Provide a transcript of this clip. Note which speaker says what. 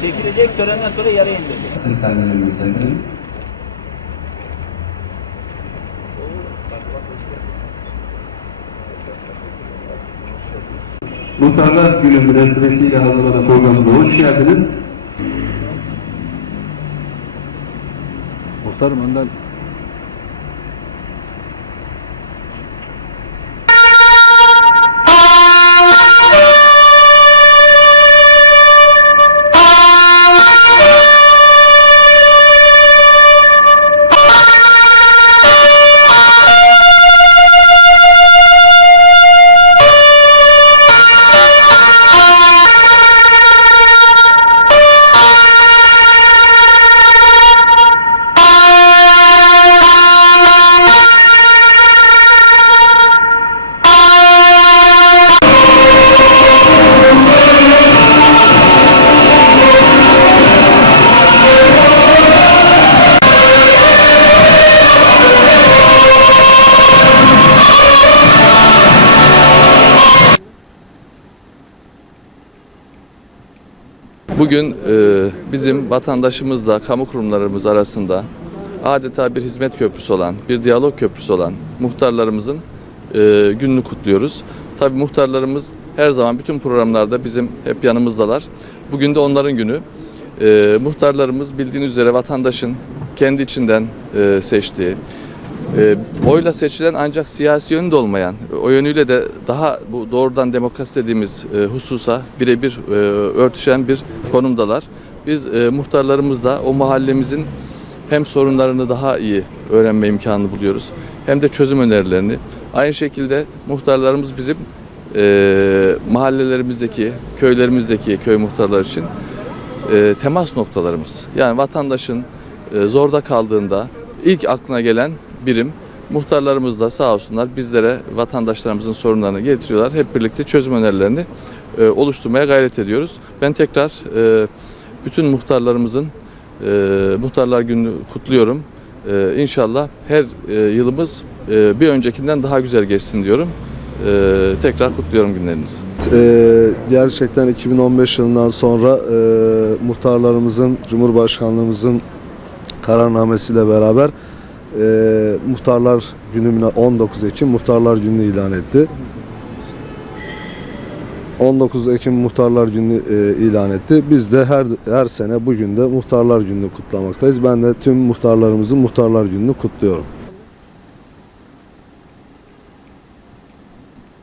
Speaker 1: Çekilecek törenden sonra yere indirecek.
Speaker 2: Seslendirilme efendim. Muhtarlar Günü münasebetiyle hazırlanan programımıza hoş geldiniz.
Speaker 3: Muhtarım önden
Speaker 4: Bugün e, bizim vatandaşımızla kamu kurumlarımız arasında adeta bir hizmet köprüsü olan, bir diyalog köprüsü olan muhtarlarımızın e, gününü kutluyoruz. Tabii muhtarlarımız her zaman bütün programlarda bizim hep yanımızdalar. Bugün de onların günü. E, muhtarlarımız bildiğiniz üzere vatandaşın kendi içinden e, seçtiği, e, oyla seçilen ancak siyasi yönü de olmayan, o yönüyle de daha bu doğrudan demokrasi dediğimiz e, hususa birebir e, örtüşen bir konumdalar. Biz e, muhtarlarımızla o mahallemizin hem sorunlarını daha iyi öğrenme imkanı buluyoruz hem de çözüm önerilerini. Aynı şekilde muhtarlarımız bizim e, mahallelerimizdeki, köylerimizdeki köy muhtarlar için e, temas noktalarımız. Yani vatandaşın e, zorda kaldığında ilk aklına gelen birim muhtarlarımız da sağ olsunlar bizlere vatandaşlarımızın sorunlarını getiriyorlar. Hep birlikte çözüm önerilerini e, oluşturmaya gayret ediyoruz. Ben tekrar e, bütün muhtarlarımızın e, muhtarlar gününü kutluyorum. E, inşallah her e, yılımız e, bir öncekinden daha güzel geçsin diyorum. E, tekrar kutluyorum günlerinizi.
Speaker 5: Ee, gerçekten 2015 yılından sonra e, muhtarlarımızın, Cumhurbaşkanlığımızın kararnamesiyle beraber e, Muhtarlar Günü'ne 19 Ekim Muhtarlar Günü ilan etti. 19 Ekim Muhtarlar Günü e, ilan etti. Biz de her her sene bugün de Muhtarlar Günü'nü kutlamaktayız. Ben de tüm muhtarlarımızın Muhtarlar Günü'nü kutluyorum.